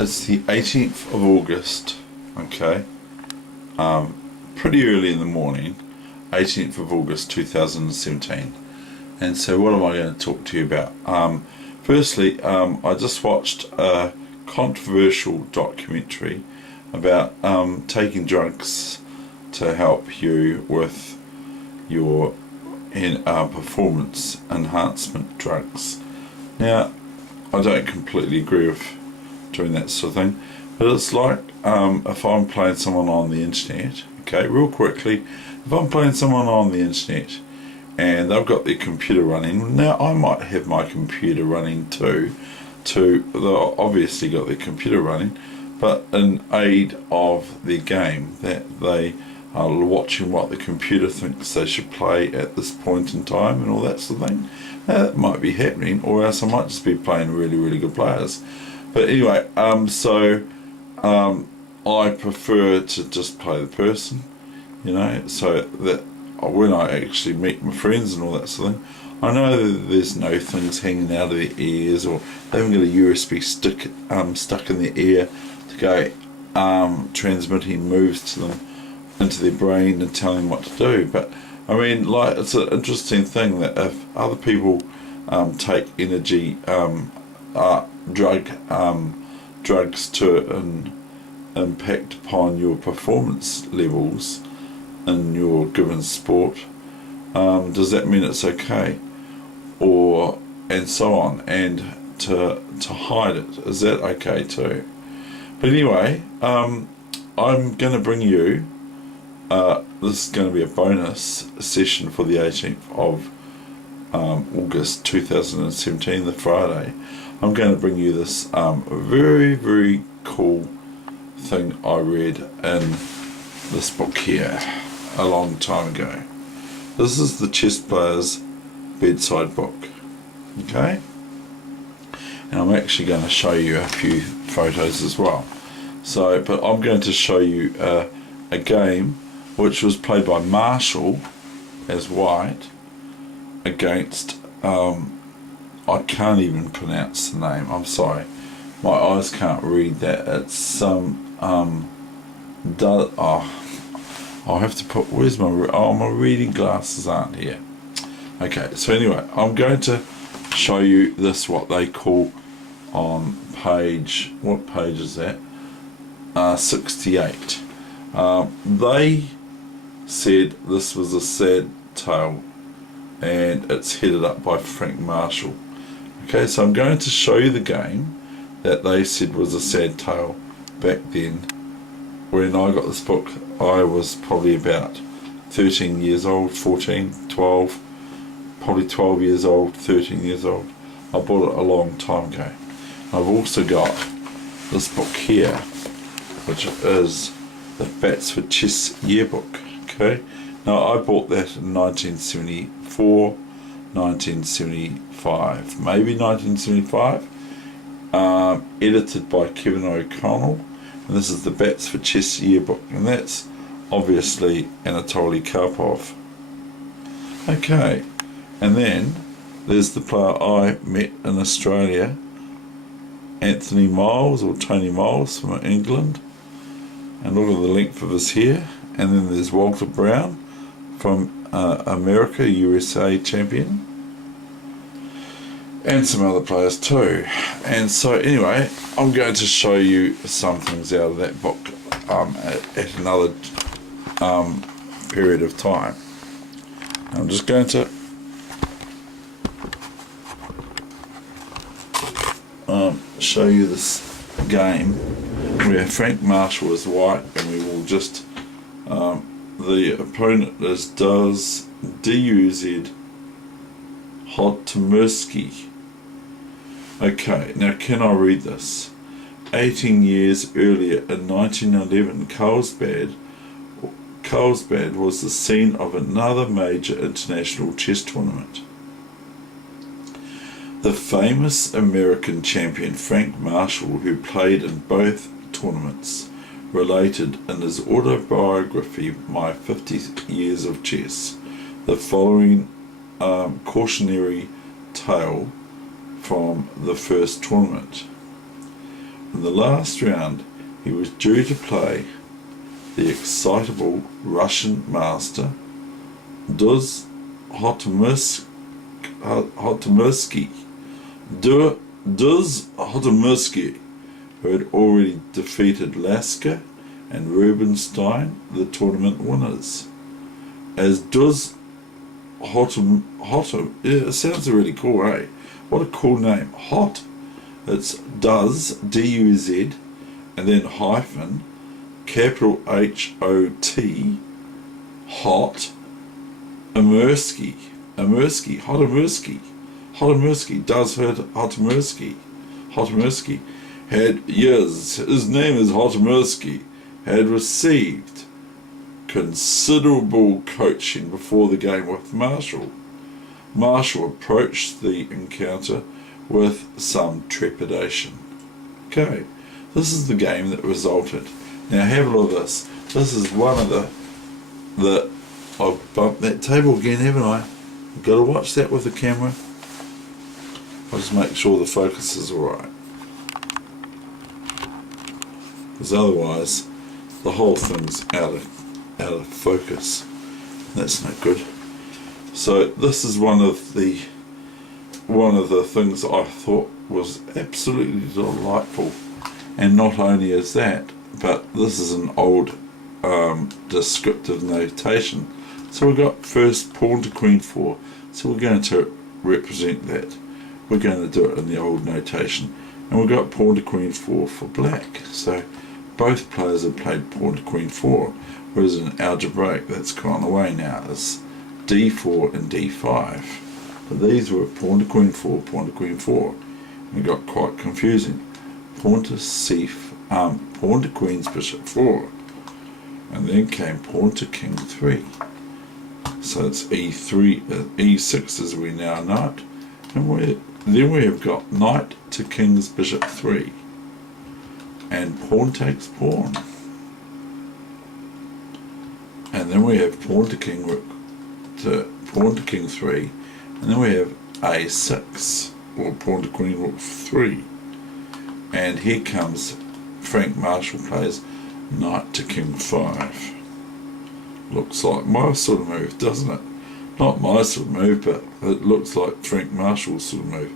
It's the 18th of August, okay, pretty early in the morning, 18th of August 2017. And so what am I going to talk to you about? Firstly, I just watched a controversial documentary about taking drugs to help you with your performance enhancement drugs. Now, I don't completely agree with doing that sort of thing, but it's like if I'm playing someone on the internet, okay, real quickly, if I'm playing someone on the internet and they've got their computer running, now I might have my computer running too, they've obviously got their computer running, but in aid of their game, that they are watching what the computer thinks they should play at this point in time and all that sort of thing. Now, that might be happening, or else I might just be playing really, really good players. But anyway, I prefer to just play the person, so that when I actually meet my friends and all that sort of thing, I know that there's no things hanging out of their ears, or they haven't got a USB stick stuck in their ear to go transmitting moves to them into their brain and telling them what to do. But I mean, like, it's an interesting thing that if other people take energy drugs to impact upon your performance levels in your given sport, does that mean it's okay? Or and so on, and to hide it, is that okay too? But anyway, I'm going to bring you this is going to be a bonus session for the 18th of August 2017, the Friday. I'm going to bring you this very, very cool thing I read in this book here a long time ago. This is the Chessplayers Bedside Book, okay? And I'm actually going to show you a few photos as well. So, but I'm going to show you a game which was played by Marshall as white against I can't even pronounce the name, I'm sorry, my eyes can't read that. It's some I'll have to put, where's my reading glasses aren't here. Okay, so anyway, I'm going to show you this, what they call on page, what page is that? 68. They said this was a sad tale, and it's headed up by Frank Marshall. Okay, so I'm going to show you the game that they said was a sad tale back then. When I got this book, I was probably about 13 years old, 14, 12, probably 12 years old, 13 years old. I bought it a long time ago. I've also got this book here, which is the Bats for Chess Yearbook. Okay, now I bought that in 1974, 1975, maybe 1975, edited by Kevin O'Connell, and this is the Bats for Chess Yearbook, and that's obviously Anatoly Karpov. Okay, and then there's the player I met in Australia, Anthony Miles, or Tony Miles from England, and look at the length of his hair. And then there's Walter Brown from America, USA champion, and some other players too. And so anyway, I'm going to show you some things out of that book at another period of time. I'm just going to show you this game where Frank Marshall is white, and we will just the opponent is DUZ Hodtomersky. Okay, now can I read this? 18 years earlier in 1911, Carlsbad was the scene of another major international chess tournament. The famous American champion Frank Marshall, who played in both tournaments, related in his autobiography My 50 Years of Chess the following cautionary tale from the first tournament. In the last round, he was due to play the excitable Russian master Duz Hotomursky, who had already defeated Lasker and Rubinstein, the tournament winners. As Duz Hotom, it sounds really cool, eh? What a cool name. Hot. It's Duz, D-U-Z, and then hyphen, capital H-O-T, Hot, Hotomursky, Duz Hotomursky, his name is Hotomursky, had received considerable coaching before the game with Marshall. Marshall approached the encounter with some trepidation. Okay, this is the game that resulted. Now have a look at this. This is one of the I've bumped that table again, haven't I? I've got to watch that with the camera. I'll just make sure the focus is alright. Because otherwise the whole thing's out of focus. That's not good. So this is one of the things I thought was absolutely delightful. And not only is that, but this is an old descriptive notation. So we've got first pawn to queen 4. So we're going to represent that. We're going to do it in the old notation. And we've got pawn to queen 4 for black. So both players have played pawn to queen 4. Whereas in algebraic, that's gone away now. It's d4 and d5. But these were pawn to queen 4, pawn to queen 4. And it got quite confusing. Pawn to pawn to queen's bishop 4. And then came pawn to king 3. So it's e3, e6 as we now know it. And then we have got knight to king's bishop 3. And pawn takes pawn. And then we have pawn to king 3. And then we have a6, or pawn to queen rook 3. And here comes Frank Marshall plays knight to king 5. Looks like my sort of move, doesn't it? Not my sort of move, but it looks like Frank Marshall's sort of move.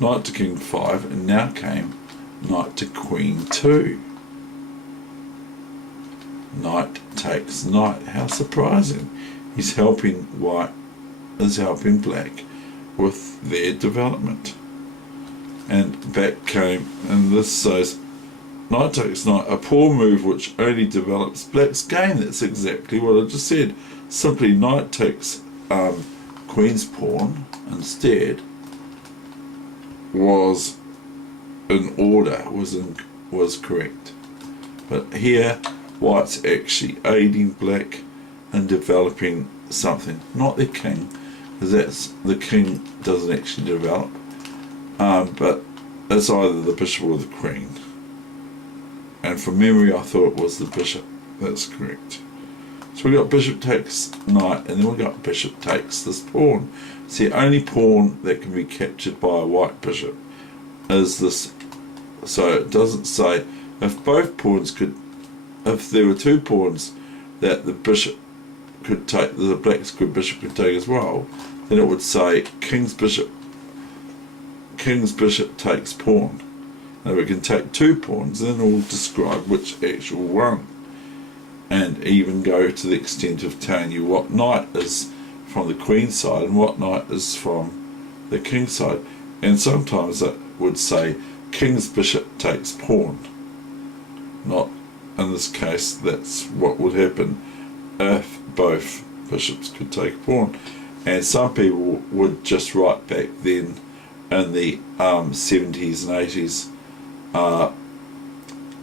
Knight to king 5, and now came knight to queen 2. Knight takes knight. How surprising. He's helping black with their development. And back came, and this says knight takes knight, a poor move which only develops black's game. That's exactly what I just said. Simply knight takes queen's pawn instead was in order, was correct. But here white's actually aiding black in developing something, not their king, because that's the king doesn't actually develop, but it's either the bishop or the queen. And from memory I thought it was the bishop. That's correct. So we got bishop takes knight, and then we got bishop takes this pawn. It's the only pawn that can be captured by a white bishop is this. So it doesn't say if both pawns could, if there were two pawns that the bishop could take, the black's good bishop could take as well, then it would say king's bishop takes pawn. Now we can take two pawns, then we'll describe which actual one, and even go to the extent of telling you what knight is from the queen side and what knight is from the king side. And sometimes it would say king's bishop takes pawn. Not in this case, that's what would happen if both bishops could take a pawn. And some people would just write back then in the 70s and 80s,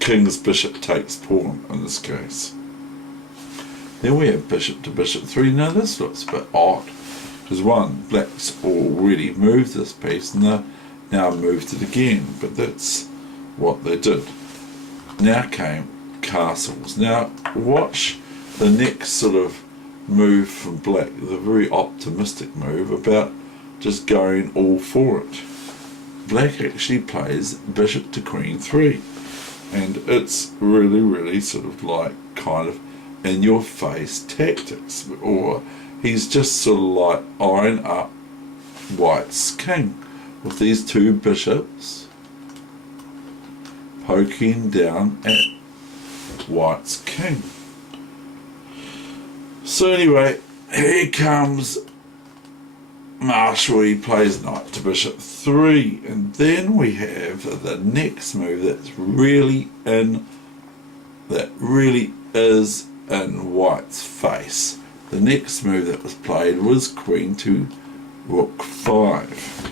king's bishop takes pawn in this case. Then we have bishop to bishop 3. Now this looks a bit odd, because one, black's already moved this piece and they've now moved it again, but that's what they did. Now came castles. Now watch the next sort of move from black, the very optimistic move about just going all for it. Black actually plays bishop to queen 3. And it's really, really sort of like kind of in your face tactics, or he's just sort of like eyeing up White's king with these two bishops poking down at White's king. So anyway, here comes Marshall. He plays knight to bishop 3, and then we have the next move that's really is in White's face. The next move that was played was queen to rook 5.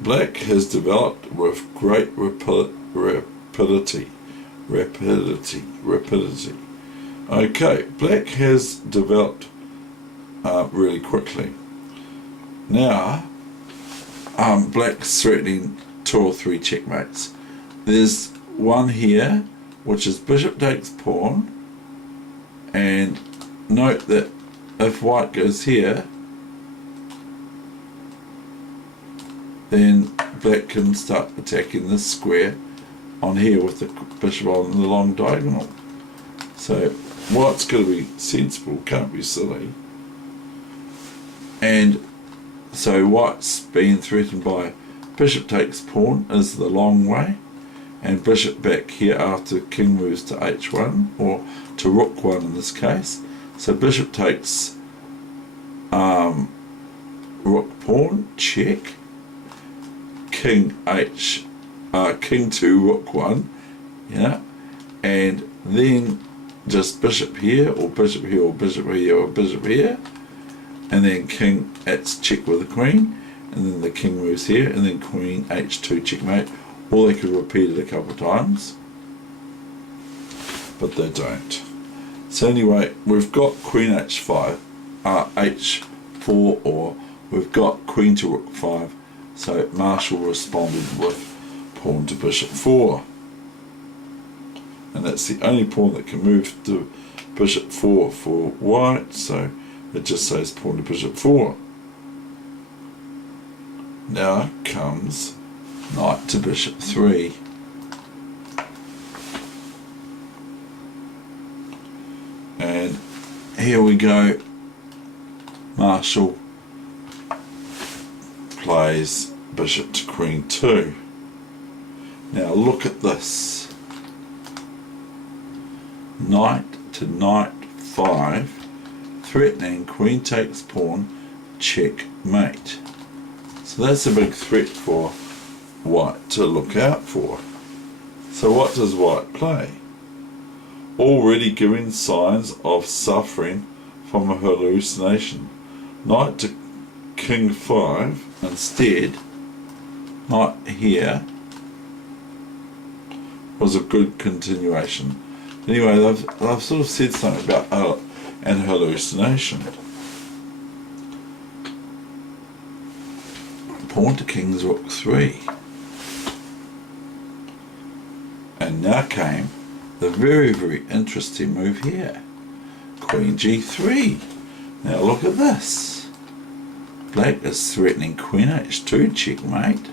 Black has developed with great rapidity. Okay, black has developed really quickly. Now, black's threatening 2 or 3 checkmates. There's one here, which is bishop takes pawn, and note that if white goes here, then black can start attacking this square on here with the bishop on the long diagonal. So white's got to be sensible, can't be silly. And so white's being threatened by bishop takes pawn is the long way, and bishop back here after king moves to h1, or to rook 1 in this case. So bishop takes rook pawn, check, king to rook 1, yeah, and then just bishop here, or bishop here, or bishop here, or bishop here, and then king, it's check with the queen, and then the king moves here, and then queen h2 checkmate. Or they could repeat it a couple of times, but they don't. So anyway, we've got queen h5, h4, or we've got queen to rook 5. So Marshall responded with pawn to bishop 4, and that's the only pawn that can move to bishop 4 for white. So it just says pawn to bishop 4. Now comes knight to bishop 3. And here we go. Marshall plays bishop to queen 2. Now look at this. Knight to knight 5, threatening queen takes pawn, checkmate. So that's a big threat for white to look out for. So what does white play? Already giving signs of suffering from a hallucination. Knight to king 5 instead. Knight here was a good continuation. Anyway, they've sort of said something about an hallucination. Pawn to king's rook 3. And now came the very, very interesting move here. Queen g3. Now look at this. Black is threatening queen h2 checkmate.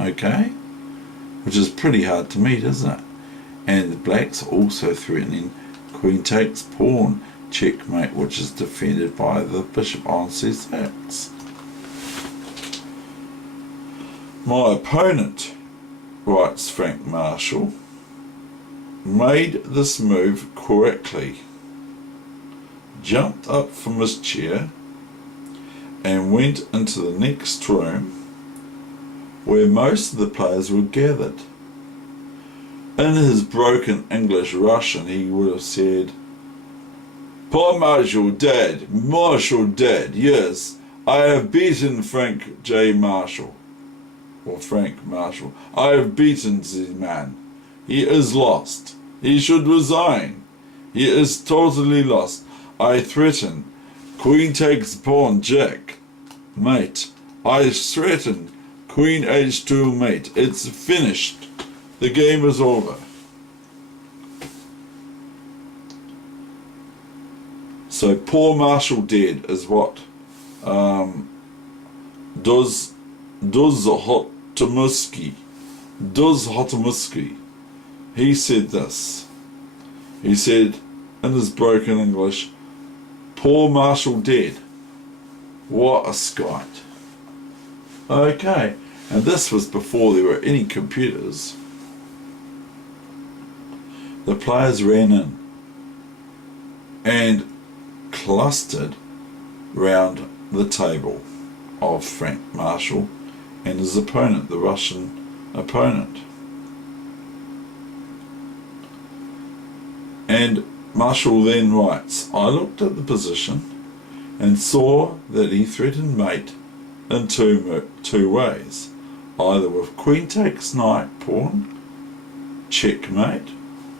Okay? Which is pretty hard to meet, isn't it? And black's also threatening queen takes pawn checkmate, which is defended by the bishop on c6. My opponent, writes Frank Marshall, made this move correctly, jumped up from his chair and went into the next room where most of the players were gathered. In his broken English Russian, he would have said, "Poor Marshall dead, yes, I have beaten Frank J. Marshall." Or Frank Marshall. "I have beaten the man. He is lost. He should resign. He is totally lost. I threaten. Queen takes pawn, jack. Mate. I threaten. Queen h2 mate. It's finished. The game is over." So poor Marshall dead is what does the hot Hotomuski, he said this. He said in his broken English, "Poor Marshall dead. What a skite." Okay, and this was before there were any computers. The players ran in and clustered round the table of Frank Marshall and his opponent, the Russian opponent. And Marshall then writes, "I looked at the position and saw that he threatened mate in two ways, either with queen takes knight pawn, checkmate,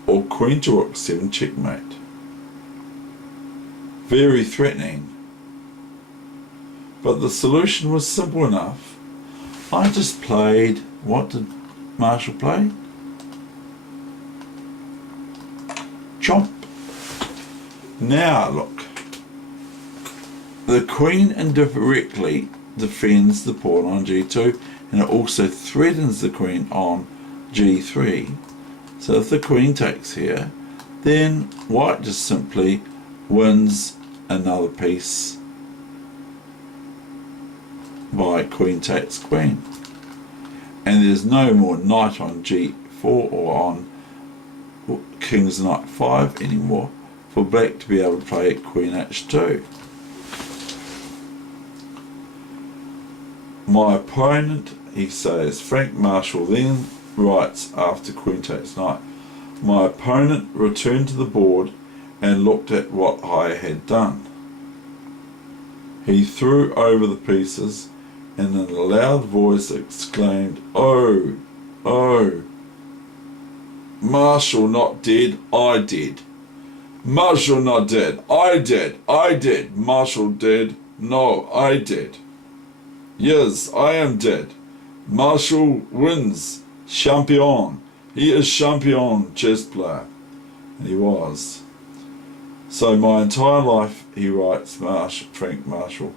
or queen to rook 7 checkmate. Very threatening. But the solution was simple enough. I just played," what did Marshall play? Chomp. Now look, the queen indirectly defends the pawn on g2, and it also threatens the queen on g3. So if the queen takes here, then white just simply wins another piece by queen takes queen. And there's no more knight on g4 or on king's knight 5 anymore for black to be able to play queen h2. My opponent, he says, Frank Marshall then writes after queen takes knight, "My opponent returned to the board and looked at what I had done. He threw over the pieces and in a loud voice exclaimed, 'Oh, oh, Marshall not dead, I did. Marshall not dead, I did. Marshall dead, no, I did. Yes, I am dead. Marshall wins. Champion. He is champion chess player." And he was. So my entire life, he writes, Frank Marshall,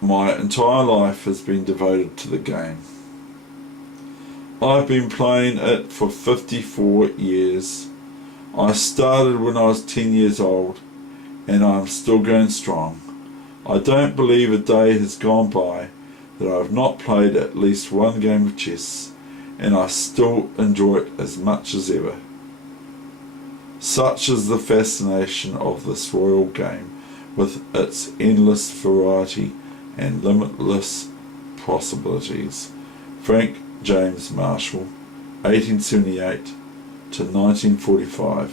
my entire life has been devoted to the game. I've been playing it for 54 years. I started when I was 10 years old, and I'm still going strong. I don't believe a day has gone by that I have not played at least one game of chess, and I still enjoy it as much as ever. Such is the fascination of this royal game, with its endless variety and limitless possibilities. Frank James Marshall, 1878 to 1945,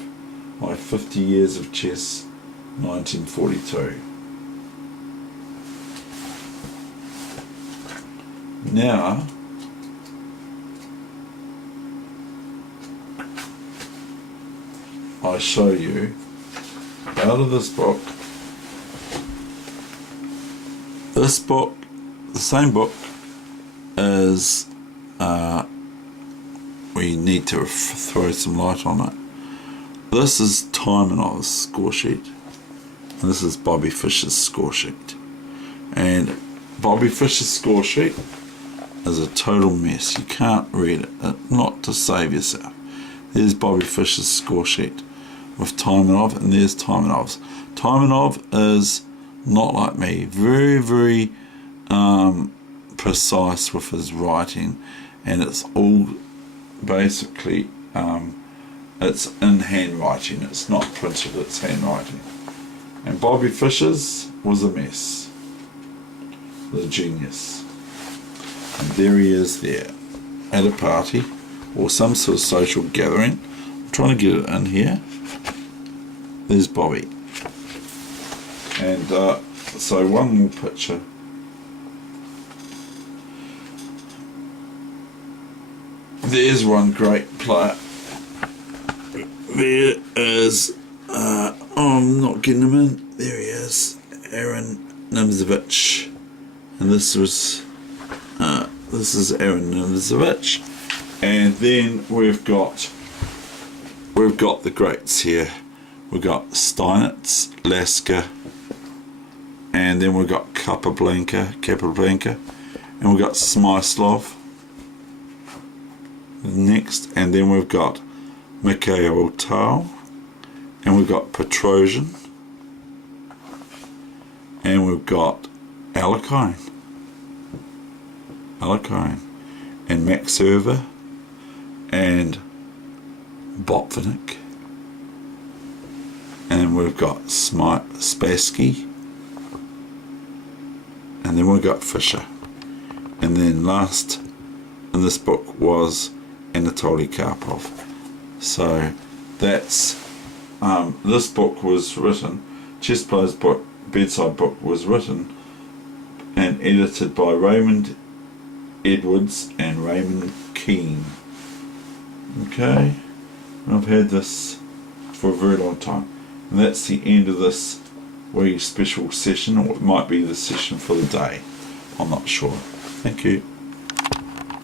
my 50 years of chess, 1942. Now, I show you out of this book. This book, the same book, is we need to throw some light on it. This is Timonov's score sheet, and this is Bobby Fischer's score sheet. And Bobby Fischer's score sheet is a total mess. You can't read it, not to save yourself. There's Bobby Fischer's score sheet with Timonov, and there's Timonov's. Timonov is not like me, very, very precise with his writing, and it's all basically it's in handwriting. It's not printed, it's handwriting. And Bobby Fischer's was a mess. The genius. And there he is there at a party or some sort of social gathering. I'm trying to get it in here. There's Bobby. And so one more picture. There's one great player. There is, I'm not getting him in. There he is, Aaron Nimzovich. And this is Aaron Nimzovich. And then we've got the greats here. We've got Steinitz, Lasker, and then we've got Capablanca, and we've got Smyslov, next, and then we've got Mikhail Tal, and we've got Petrosian, and we've got Alekine, and Max Server, and Botvinnik, and we've got Spassky, and then we've got Fisher, and then last in this book was Anatoly Karpov. So that's this book was written, Chessplayers Bedside Book was written and edited by Raymond Edwards and Raymond Keane. Okay, and I've had this for a very long time, and that's the end of this wee special session, or it might be the session for the day, I'm not sure. Thank you.